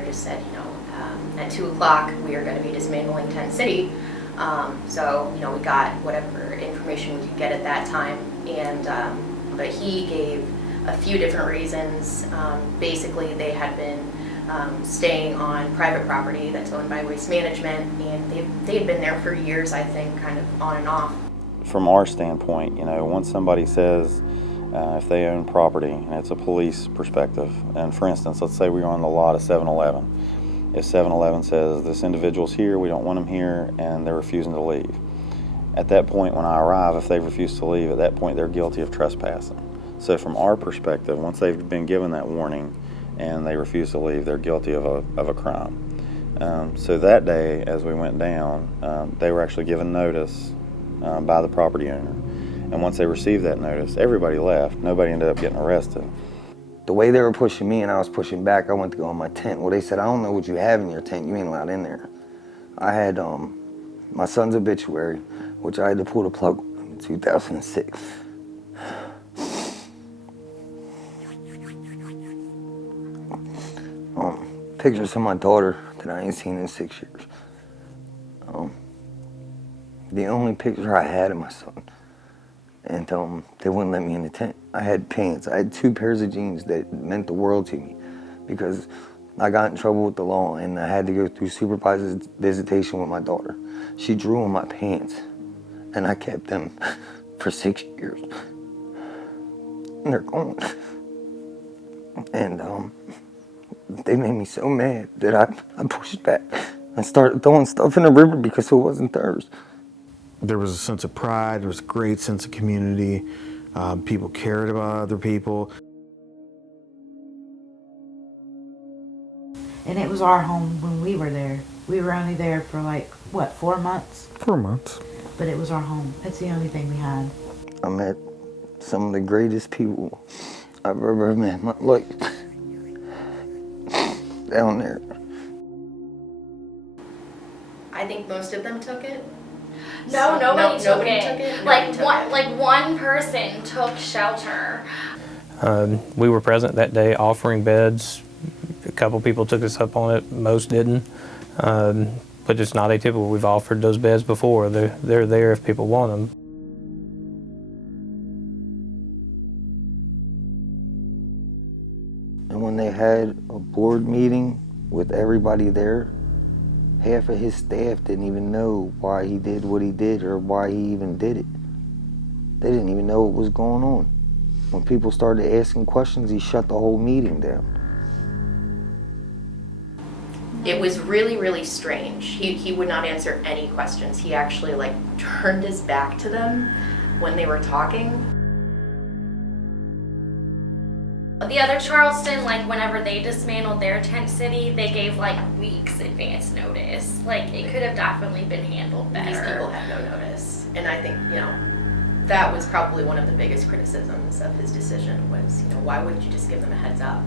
mayor just said, at 2 o'clock we are going to be dismantling Tent City. So, we got whatever information we could get at that time, and but he gave a few different reasons. Basically, they had been staying on private property that's owned by Waste Management, and they had been there for years, I think, kind of on and off. From our standpoint, once somebody says if they own property, and it's a police perspective, and for instance, let's say we're on the lot of 7-Eleven. If 7-Eleven says this individual's here, we don't want them here, and they're refusing to leave. At that point, when I arrive, if they refuse to leave, at that point they're guilty of trespassing. So from our perspective, once they've been given that warning and they refuse to leave, they're guilty of a crime. So that day, as we went down, they were actually given notice by the property owner. And once they received that notice, everybody left. Nobody ended up getting arrested. The way they were pushing me and I was pushing back, I went to go in my tent. Well, they said, I don't know what you have in your tent. You ain't allowed in there. I had my son's obituary, which I had to pull the plug in 2006. Pictures of my daughter that I ain't seen in 6 years. The only picture I had of my son. And they wouldn't let me in the tent. I had pants. I had 2 pairs of jeans that meant the world to me because I got in trouble with the law and I had to go through supervised visitation with my daughter. She drew on my pants and I kept them for 6 years. And they're gone. And they made me so mad that I pushed back. I started throwing stuff in the river because it wasn't theirs. There was a sense of pride, there was a great sense of community. People cared about other people. And it was our home when we were there. We were only there for 4 months? 4 months. But it was our home. That's the only thing we had. I met some of the greatest people I've ever met in my life down there. I think most of them took it. No, nobody took it. One person took shelter. We were present that day offering beds. A couple people took us up on it, most didn't. But it's not atypical. We've offered those beds before. They're there if people want them. And when they had a board meeting with everybody there, half of his staff didn't even know why he did what he did or why he even did it. They didn't even know what was going on. When people started asking questions, he shut the whole meeting down. It was really, really strange. He would not answer any questions. He actually turned his back to them when they were talking. The other Charleston, whenever they dismantled their tent city, they gave weeks advance notice. It could have definitely been handled better. These people had no notice. And I think, that was probably one of the biggest criticisms of his decision was, why wouldn't you just give them a heads up?